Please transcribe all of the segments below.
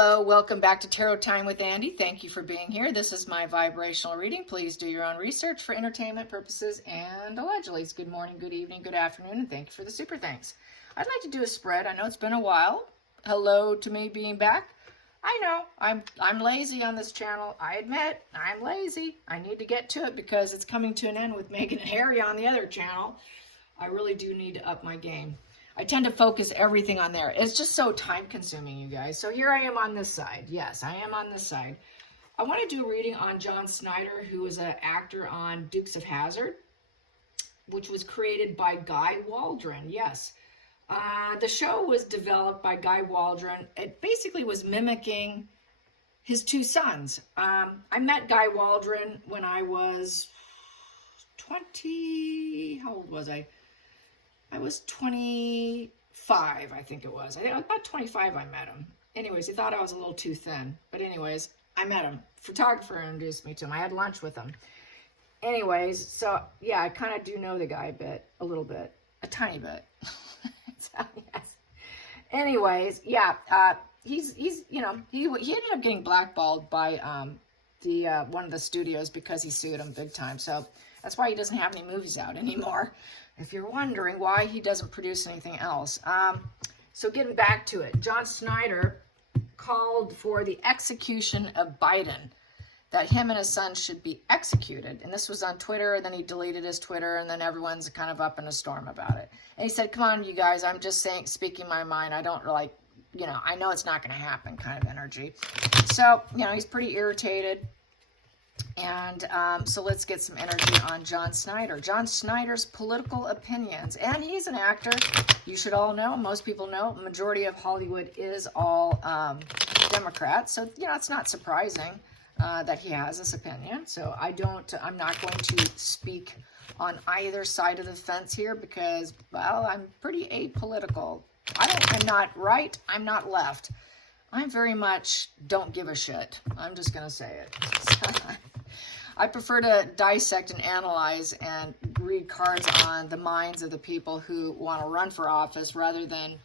Hello, welcome back to Tarot Time with Andy. Thank you for being here. This is my vibrational reading. Please do your own research for entertainment purposes and allegedly. Good morning, good evening, good afternoon, and thank you for the super thanks. I'd like to do a spread. I know it's been a while. Hello to me being back. I know I'm lazy on this channel. I admit I'm lazy. I need to get to it because it's coming to an end with Megan and Harry on the other channel. I really do need to up my game. I tend to focus everything on there. It's just so time consuming, you guys. So here I am on this side. Yes, I am on this side. I want to do a reading on John Schneider, who is an actor on Dukes of Hazzard, which was created by Guy Waldron. Yes. The show was developed by Guy Waldron. It basically was mimicking his two sons. I met Guy Waldron when I was 20, how old was I? I was 25, I think it was. I think about 25 I met him. Anyways, he thought I was a little too thin. But anyways, I met him. Photographer introduced me to him. I had lunch with him. Anyways, so yeah, I kind of do know the guy a little bit, a tiny bit. So, yes. Anyways, yeah, he's you know, he ended up getting blackballed by one of the studios because he sued him big time. So that's why he doesn't have any movies out anymore. If you're wondering why he doesn't produce anything else. So getting back to it, John Schneider called for the execution of Biden, that him and his son should be executed. And this was on Twitter, and then he deleted his Twitter, and then everyone's kind of up in a storm about it. And he said, come on, you guys, I'm just speaking my mind. I don't like, I know it's not going to happen kind of energy. So, he's pretty irritated. And so let's get some energy on John Schneider. John Schneider's political opinions. And he's an actor. You should all know, most people know, majority of Hollywood is all Democrats. So, it's not surprising that he has this opinion. So I'm not going to speak on either side of the fence here because, well, I'm pretty apolitical. I'm not right. I'm not left. I'm very much don't give a shit. I'm just going to say it. I prefer to dissect and analyze and read cards on the minds of the people who want to run for office rather than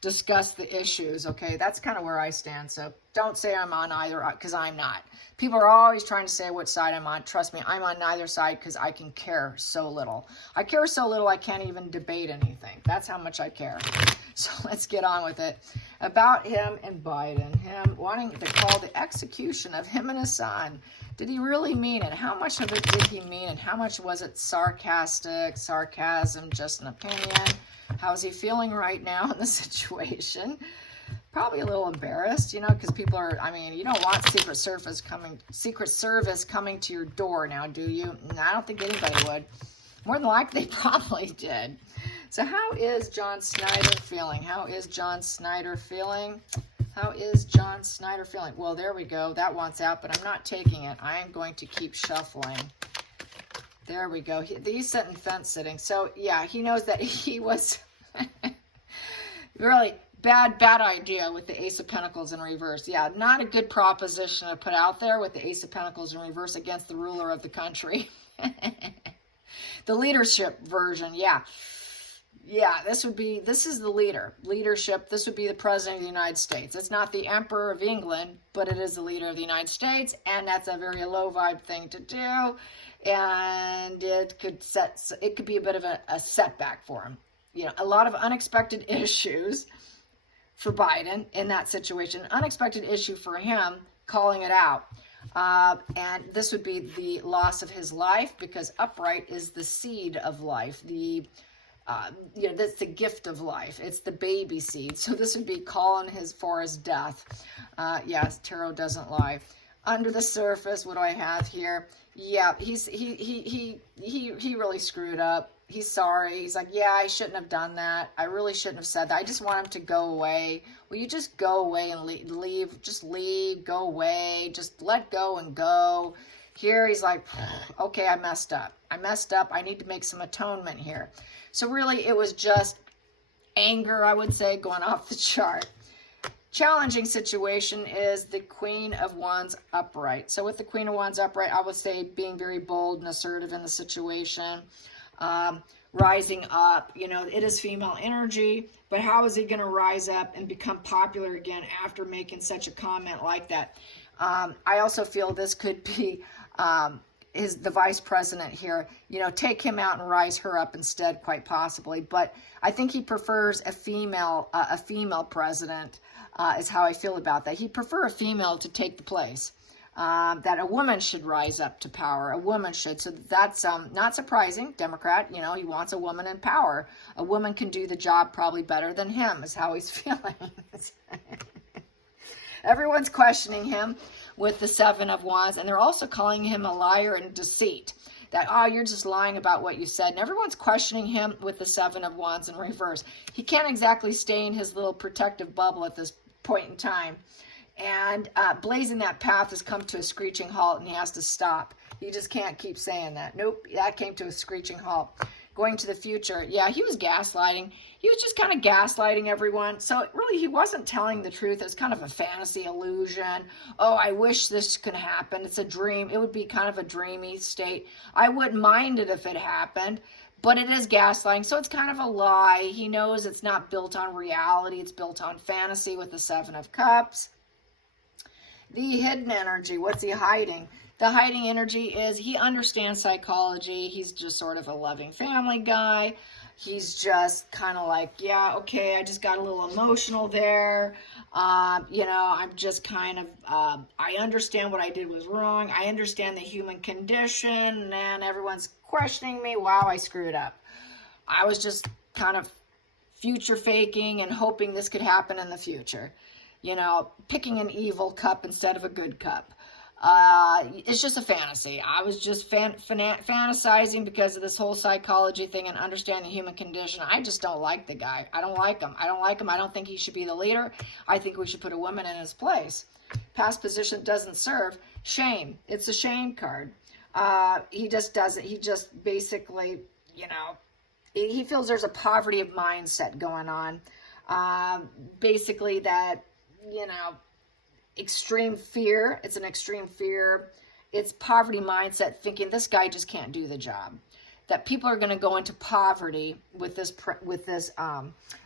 discuss the issues, okay? That's kind of where I stand. So don't say I'm on either, because I'm not. People are always trying to say what side I'm on. Trust me, I'm on neither side because I can care so little. I care so little I can't even debate anything. That's how much I care. So let's get on with it. About him and Biden, him wanting to call the execution of him and his son. Did he really mean it? How much of it did he mean and how much was it sarcasm, just an opinion? How is he feeling right now in the situation? Probably a little embarrassed, because people are, you don't want Secret Service coming to your door now, do you? No, I don't think anybody would. More than likely, they probably did. So how is John Schneider feeling? How is John Schneider feeling? How is John Schneider feeling? Well, there we go. That wants out, but I'm not taking it. I am going to keep shuffling. There we go. He's sitting fence sitting. So, yeah, he knows that he was really bad idea with the Ace of Pentacles in reverse. Yeah, not a good proposition to put out there with the Ace of Pentacles in reverse against the ruler of the country. The leadership version, yeah. Yeah, this is the leadership. This would be the president of the United States. It's not the emperor of England, but it is the leader of the United States, and that's a very low vibe thing to do, and it could be a bit of a setback for him. A lot of unexpected issues for Biden in that situation. An unexpected issue for him, calling it out. And this would be the loss of his life, because upright is the seed of life. That's the gift of life. It's the baby seed. So this would be calling for his death. Yes, tarot doesn't lie. Under the surface, what do I have here? Yeah, he really screwed up. He's sorry. He's like, yeah, I shouldn't have done that. I really shouldn't have said that. I just want him to go away. Will you just go away and leave? Just leave, go away. Just let go and go. Here he's like, okay, I messed up. I need to make some atonement here. So really it was just anger, I would say, going off the chart. Challenging situation is the Queen of Wands upright. So with the Queen of Wands upright, I would say being very bold and assertive in the situation. rising up. You know, it is female energy, but how is he going to rise up and become popular again after making such a comment like that? I also feel this could be the vice president here, you know, take him out and rise her up instead, quite possibly. But I think he prefers a female president, is how I feel about that. He'd prefer a female to take the place. That a woman should rise up to power. A woman should. So that's not surprising. Democrat, you know, he wants a woman in power. A woman can do the job probably better than him, is how he's feeling. Everyone's questioning him with the Seven of Wands, and they're also calling him a liar and deceit. That, oh, you're just lying about what you said. And everyone's questioning him with the Seven of Wands in reverse. He can't exactly stay in his little protective bubble at this point in time. And blazing that path has come to a screeching halt, and he has to stop. He just can't keep saying that. Nope, that came to a screeching halt. Going to the future, yeah, he was gaslighting. He was just kind of gaslighting everyone. So really, he wasn't telling the truth. It was kind of a fantasy illusion. Oh, I wish this could happen. It's a dream. It would be kind of a dreamy state. I wouldn't mind it if it happened. But it is gaslighting, so it's kind of a lie. He knows it's not built on reality. It's built on fantasy with the Seven of Cups. The hidden energy, what's he hiding? The hiding energy is he understands psychology. He's just sort of a loving family guy. He's just kind of like, yeah, okay, I just got a little emotional there. You know, I'm just kind of, I understand what I did was wrong. I understand the human condition, and everyone's questioning me. Wow, I screwed up. I was just kind of future faking and hoping this could happen in the future. You know, picking an evil cup instead of a good cup. It's just a fantasy. I was just fantasizing because of this whole psychology thing and understanding the human condition. I just don't like the guy. I don't like him. I don't like him. I don't think he should be the leader. I think we should put a woman in his place. Past position doesn't serve. Shame. It's a shame card. He just doesn't. He just basically, you know, he feels there's a poverty of mindset going on. Basically that, you know, extreme fear. It's an extreme fear. It's poverty mindset, thinking this guy just can't do the job. That people are going to go into poverty with this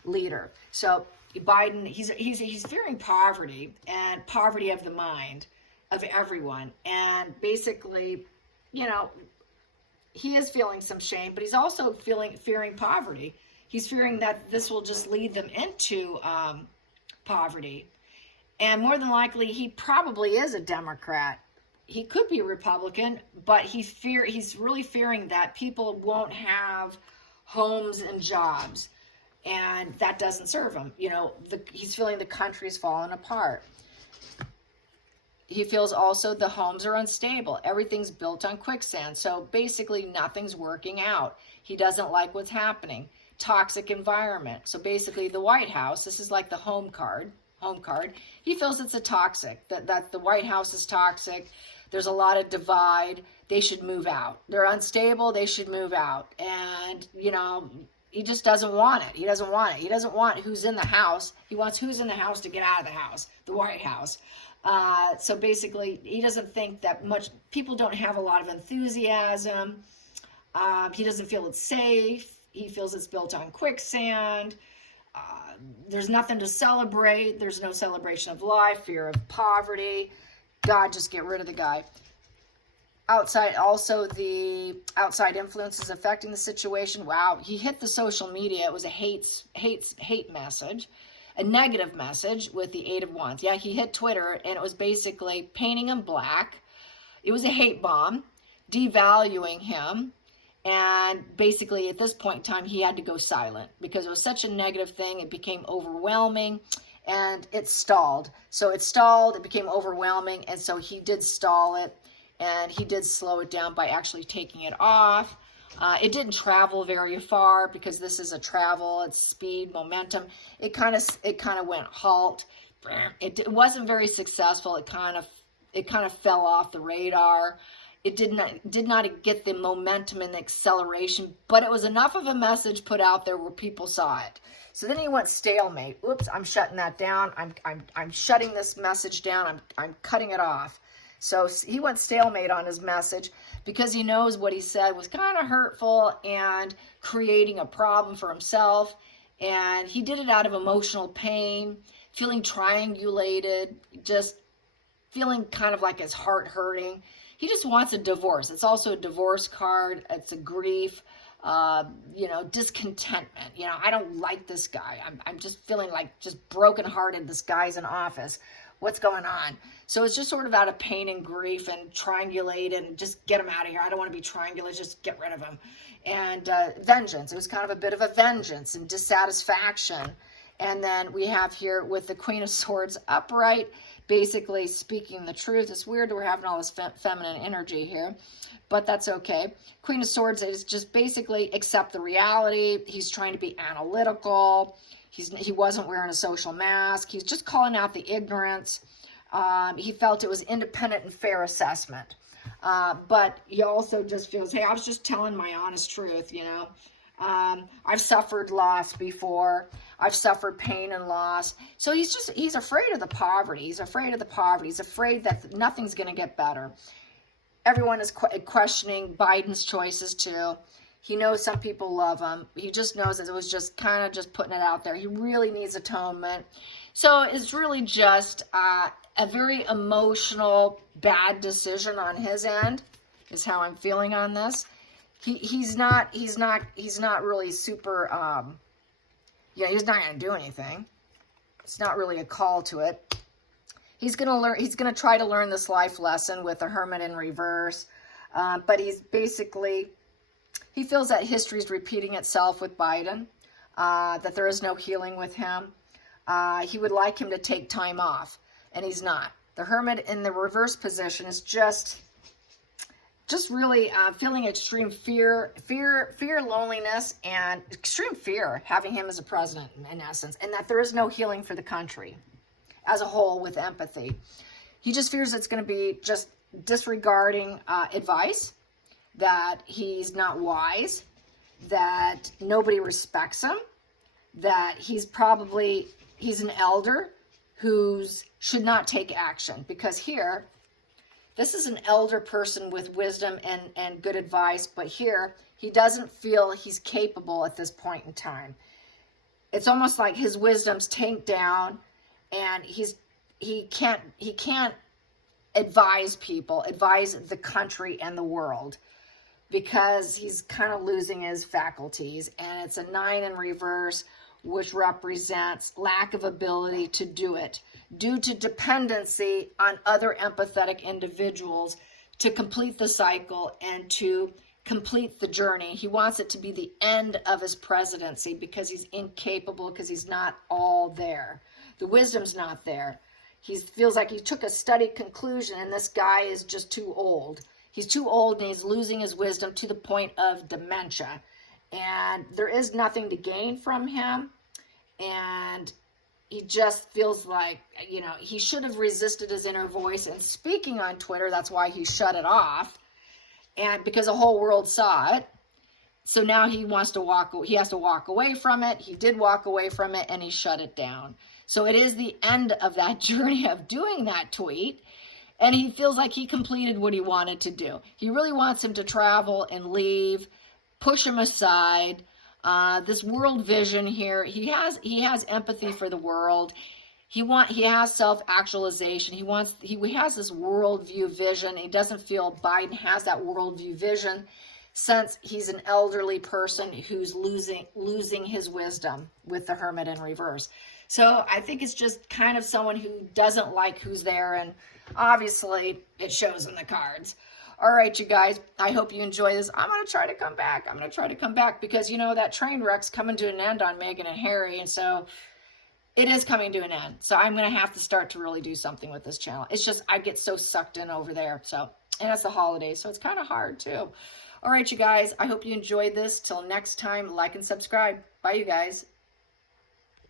leader. So Biden, he's fearing poverty and poverty of the mind of everyone. And basically, you know, he is feeling some shame, but he's also fearing poverty. He's fearing that this will just lead them into poverty. And more than likely, he probably is a Democrat. He could be a Republican, but he's really fearing that people won't have homes and jobs, and that doesn't serve him. You know, he's feeling the country's fallen apart. He feels also the homes are unstable. Everything's built on quicksand, so basically nothing's working out. He doesn't like what's happening. Toxic environment. So basically, the White House. This is like the home card. He feels it's a toxic, that the White House is toxic. There's a lot of divide. They should move out. They're unstable. They should move out. And, you know, he just doesn't want it. He doesn't want it. He doesn't want who's in the house. He wants who's in the house to get out of the house, the White House. So basically, he doesn't think that much. People don't have a lot of enthusiasm. He doesn't feel it's safe. He feels it's built on quicksand. There's nothing to celebrate. There's no celebration of life, fear of poverty. God, just get rid of the guy. Outside, also the outside influences affecting the situation. Wow, he hit the social media. It was a hate message, a negative message with the Eight of Wands. Yeah, he hit Twitter, and it was basically painting him black. It was a hate bomb, devaluing him. And basically, at this point in time, he had to go silent because it was such a negative thing. It became overwhelming, and it stalled. So it stalled. It became overwhelming, and so he did stall it, and he did slow it down by actually taking it off. It didn't travel very far because this is a travel. It's speed, momentum. It kind of went halt. It wasn't very successful. It kind of fell off the radar. It did not get the momentum and the acceleration, but it was enough of a message put out there where people saw it. So then he went stalemate. Oops, I'm shutting that down. I'm shutting this message down. I'm cutting it off. So he went stalemate on his message because he knows what he said was kind of hurtful and creating a problem for himself. And he did it out of emotional pain, feeling triangulated, just feeling kind of like his heart hurting. He just wants a divorce. It's also a divorce card. It's a grief, discontentment. I don't like this guy. I'm just feeling like just brokenhearted. This guy's in office. What's going on? So it's just sort of out of pain and grief and triangulate and just get him out of here. I don't want to be triangulated. Just get rid of him. And vengeance. It was kind of a bit of a vengeance and dissatisfaction. And then we have here with the Queen of Swords upright, basically speaking the truth. It's weird that we're having all this feminine energy here, but that's okay. Queen of Swords is just basically accept the reality. He's trying to be analytical. He wasn't wearing a social mask. He's just calling out the ignorance. He felt it was independent and fair assessment. But he also just feels, hey, I was just telling my honest truth, I've suffered loss before. I've suffered pain and loss. So he's afraid of the poverty. He's afraid of the poverty. He's afraid that nothing's going to get better. Everyone is questioning Biden's choices too. He knows some people love him. He just knows that it was just kind of just putting it out there. He really needs atonement. So it's really just a very emotional, bad decision on his end, is how I'm feeling on this. He's not really super, he's not going to do anything. It's not really a call to it. He's going to try to learn this life lesson with the Hermit in reverse. But he feels that history is repeating itself with Biden, that there is no healing with him. He would like him to take time off, and he's not. The Hermit in the reverse position is just really feeling extreme fear, loneliness, and extreme fear having him as a president, in essence, and that there is no healing for the country as a whole with empathy. He just fears it's going to be just disregarding advice, that he's not wise, that nobody respects him, that he's an elder who should not take action, because here, this is an elder person with wisdom and good advice, but here he doesn't feel he's capable at this point in time. It's almost like his wisdom's tanked down, and he can't advise the country and the world, because he's kind of losing his faculties. And it's a 9 in reverse, which represents lack of ability to do it due to dependency on other empathetic individuals to complete the cycle and to complete the journey. He wants it to be the end of his presidency because he's incapable, because he's not all there. The wisdom's not there. He feels like he took a studied conclusion, and this guy is just too old. He's too old, and he's losing his wisdom to the point of dementia. And there is nothing to gain from him. And he just feels like, he should have resisted his inner voice and speaking on Twitter. That's why he shut it off. And because the whole world saw it. So now he has to walk away from it. He did walk away from it, and he shut it down. So it is the end of that journey of doing that tweet. And he feels like he completed what he wanted to do. He really wants him to travel and leave, push him aside. This world vision here, he has empathy for the world. He has self-actualization. He has this worldview vision. He doesn't feel Biden has that worldview vision, since he's an elderly person who's losing his wisdom with the Hermit in reverse. So I think it's just kind of someone who doesn't like who's there, and obviously it shows in the cards. All right, you guys, I hope you enjoy this. I'm going to try to come back. Because, that train wreck's coming to an end on Meghan and Harry, and so it is coming to an end. So I'm going to have to start to really do something with this channel. It's just I get so sucked in over there. So, and it's the holidays, so it's kind of hard too. All right, you guys, I hope you enjoyed this. Till next time, like and subscribe. Bye, you guys.